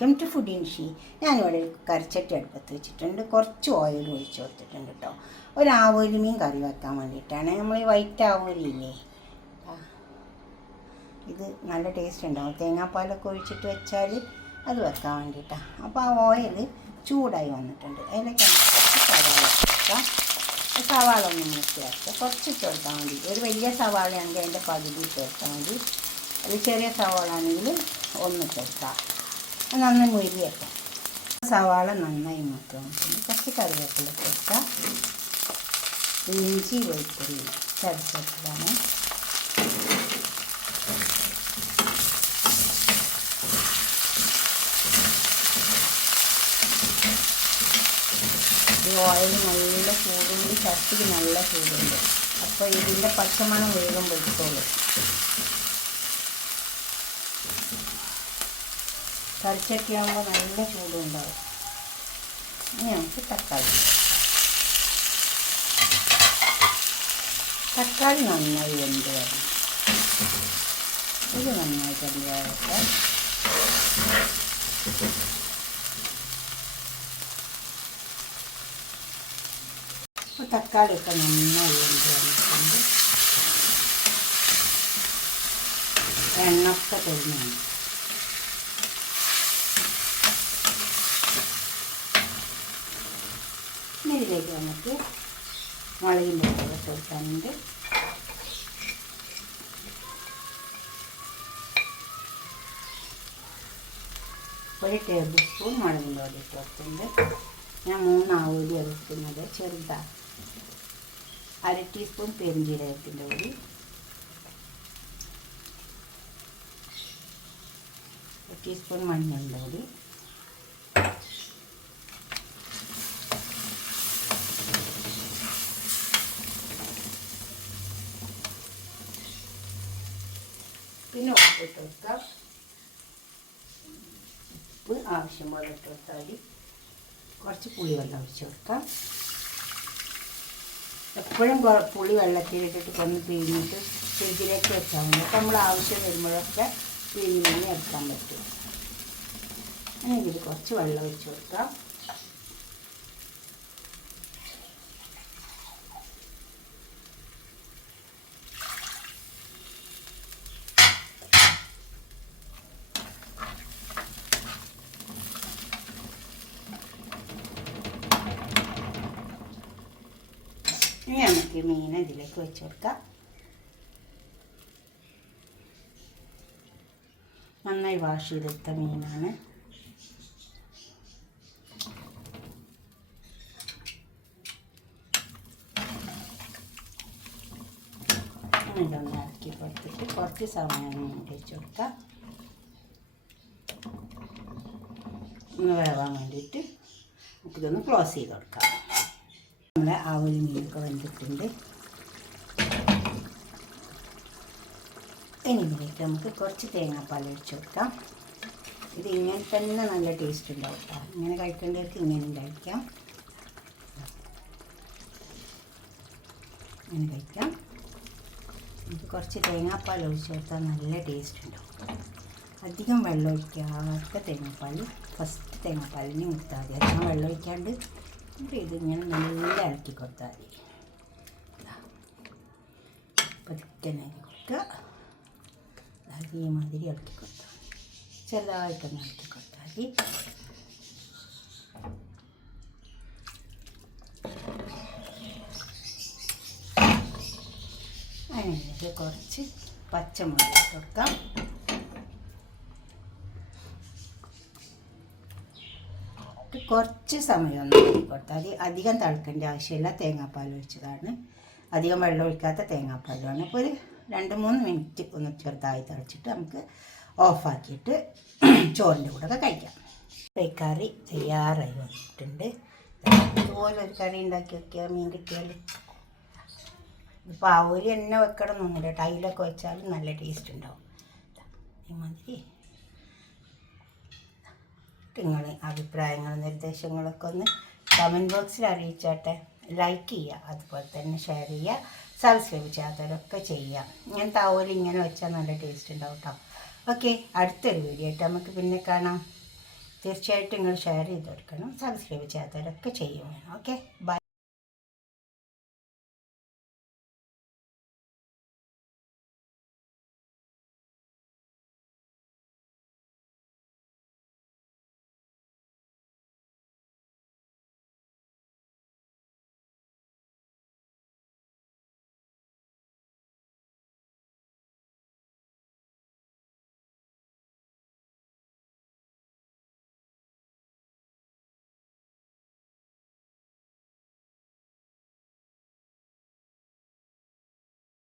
Welcome to food ഇൻഷി. ഞാനിവിടെ കറിച്ചട്ടി അടുപ്പത്ത് വെച്ചിട്ടുണ്ട്. കുറച്ച് ഓയിൽ ഒഴിച്ച് കൊടുത്തിട്ടുണ്ട് കേട്ടോ. ഒരു ആവോലി മീൻ കറി വെക്കാൻ വേണ്ടിയിട്ടാണ്. നമ്മൾ ഈ വൈറ്റ് ആവോലിയില്ലേ, ഇത് നല്ല ടേസ്റ്റ് ഉണ്ടാവും. തേങ്ങാപ്പാലൊക്കെ ഒഴിച്ചിട്ട് വെച്ചാൽ അത് വെക്കാൻ വേണ്ടിയിട്ടാണ്. അപ്പോൾ ആ ഓയിൽ ചൂടായി വന്നിട്ടുണ്ട്. അതിലേക്ക് കുറച്ച് സവാള വെക്കാം. സവാള ഒന്ന് മൂത്തിയാക്കുക. കുറച്ച് ഇട്ട് കൊടുത്താൽ മതി. ഒരു വലിയ സവാളയാണെങ്കിൽ അതിൻ്റെ പകുതി ഇട്ട് കൊടുത്താൽ മതി. അത് ചെറിയ സവാള ആണെങ്കിൽ ഒന്നിട്ട് കൊടുക്കാം. നന്നായി മുരിയേക്കാം. സവാള നന്നായി മൂത്ത് വന്നിട്ടുണ്ട്. കുറച്ച് കറിവേപ്പില കൊടുക്കാം. ഇഞ്ചി വെളുത്തുള്ളി ചതച്ചതാണ്. ഈ ഓയിൽ നല്ല ചൂടുണ്ട്, ചട്ടിക്ക് നല്ല ചൂടുണ്ട്. അപ്പോൾ ഇതിൻ്റെ പച്ചമണം വേഗം പൊയ്ക്കോളൂ. കറിച്ചട്ടിയാകുമ്പോൾ നല്ല ചൂടുണ്ടാവും. ഇനി നമുക്ക് തക്കാളി നന്നായി വെന്ത് വരണം. ഇത് നന്നായിട്ട് എന്തുവാകട്ടെ. അപ്പോൾ തക്കാളിയൊക്കെ നന്നായി വെന്ത് വന്നിട്ടുണ്ട്. എണ്ണൊക്കെ തെളിഞ്ഞാണ്. ഇതിലേക്ക് നമുക്ക് മുളകിൻ്റെ പൊടി ഇട്ട് കൊടുക്കാനുണ്ട്. ഒരു ടേബിൾ സ്പൂൺ മുളകിൻ്റെ പൊടി ഇട്ട് കൊടുത്തിട്ടുണ്ട്. ഞാൻ 3 ആവോലി എടുക്കുന്നത് ചെറുതാണ്. 1/2 ടീസ്പൂൺ പെരുംജീരകത്തിൻ്റെ പൊടി, 1 ടീസ്പൂൺ മഞ്ഞളിൻ്റെ പൊടി, പിന്നെ ഉപ്പിട്ട് കൊടുക്കാം. ഉപ്പ് ആവശ്യം പോലെ ഇട്ട് കൊടുത്താൽ മതി. കുറച്ച് പുളിവെള്ളം ഒഴിച്ച് കൊടുക്കാം. എപ്പോഴും പുളി വെള്ളത്തിലിട്ടിട്ട് ഒന്ന് പിഴിഞ്ഞിട്ട് ഫ്രിഡ്ജിലേക്ക് വെച്ചാൽ മതി. അപ്പോൾ നമ്മൾ ആവശ്യം വരുമ്പോഴൊക്കെ പിഴിഞ്ഞ് എടുക്കാൻ പറ്റും. അങ്ങനെ ഇതിൽ കുറച്ച് വെള്ളം ഒഴിച്ച് കൊടുക്കാം. ഇനി നമുക്ക് മീൻ ഇതിലേക്ക് വെച്ച് കൊടുക്കാം. നന്നായി വാഷ് ചെയ്തെടുത്ത മീനാണ്. ഇതൊന്ന് ഇറക്കി കൊടുത്തിട്ട് കുറച്ച് സമയം വെച്ച് കൊടുക്കാം. ഒന്ന് വേവാൻ വേണ്ടിയിട്ട് നമുക്കിതൊന്ന് ക്ലോസ് ചെയ്ത് കൊടുക്കാം. നമ്മളെ ആവോലി മീനൊക്കെ വെന്തിട്ടുണ്ട്. ഇനി ഇതിലേക്ക് നമുക്ക് കുറച്ച് തേങ്ങാപ്പാൽ ഒഴിച്ച് കൊടുക്കാം. ഇത് ഇങ്ങനെ തന്നെ നല്ല ടേസ്റ്റ് ഉണ്ടാവും കേട്ടോ. ഇങ്ങനെ കഴിക്കേണ്ടവർക്ക് ഇങ്ങനെയും കഴിക്കാം, ഇങ്ങനെ കഴിക്കാം. നമുക്ക് കുറച്ച് തേങ്ങാപ്പാൽ ഒഴിച്ച് കൊടുത്താൽ നല്ല ടേസ്റ്റ് ഉണ്ടാവും. അധികം വെള്ളം ഒഴിക്കാത്ത തേങ്ങാപ്പാൽ, ഫസ്റ്റ് തേങ്ങാപ്പാലിന് കൊടുത്താൽ മതി. അധികം വെള്ളം ഒഴിക്കാണ്ട് ഇതിങ്ങനെ നല്ല ഇളക്കി കൊടുത്താൽ മതി. പതുക്കെ കൊടുക്കുക. ഈ മാതിരി ഇളക്കി കൊടുത്താൽ മതി. ചെറുതായിട്ടൊന്ന് ഇളക്കി കൊടുത്താൽ മതി. അതിനകത്ത് കുറച്ച് പച്ചമുളക് ഇട്ട് കൊടുക്കാം. കുറച്ച് സമയം ഒന്ന് ഇളക്കി കൊടുത്താൽ മതി. അധികം തിളക്കേണ്ട ആവശ്യമില്ല. തേങ്ങാപ്പാൽ ഒഴിച്ചതാണ്, അധികം വെള്ളം ഒഴിക്കാത്ത തേങ്ങാപ്പാലാണ്. അപ്പോൾ ഒരു 2-3 മിനിറ്റ് ഒന്ന് ചെറുതായി തിളച്ചിട്ട് നമുക്ക് ഓഫാക്കിയിട്ട് ചോറിൻ്റെ കൂടെ ഒക്കെ കഴിക്കാം. ഈ കറി തയ്യാറായി വന്നിട്ടുണ്ട്. ഇതുപോലെ ഒരു കറി ഉണ്ടാക്കി വയ്ക്കുക. മീൻ കിട്ടിയാൽ ഇപ്പോൾ ആവോലി തന്നെ വെക്കണം എന്നൊന്നുമില്ല. ടൈലൊക്കെ വെച്ചാലും നല്ല ടേസ്റ്റ് ഉണ്ടാവും. ഇമാതിരി നിങ്ങൾ അഭിപ്രായങ്ങളും നിർദ്ദേശങ്ങളൊക്കെ ഒന്ന് കമൻറ്റ് ബോക്സിൽ അറിയിച്ചാട്ടെ. ലൈക്ക് ചെയ്യുക, അതുപോലെ തന്നെ ഷെയർ ചെയ്യുക, സബ്സ്ക്രൈബ് ചെയ്യാത്തവരൊക്കെ ചെയ്യുക. ഇങ്ങനത്തെ ആവോലി ഇങ്ങനെ വെച്ചാൽ നല്ല ടേസ്റ്റ് ഉണ്ടാവും കേട്ടോ. ഓക്കെ, അടുത്തൊരു വീഡിയോ ആയിട്ട് നമുക്ക് പിന്നെ കാണാം. തീർച്ചയായിട്ടും നിങ്ങൾ ഷെയർ ചെയ്ത് കൊടുക്കണം. സബ്സ്ക്രൈബ് ചെയ്യാത്തവരൊക്കെ ചെയ്യും വേണം. Okay, by.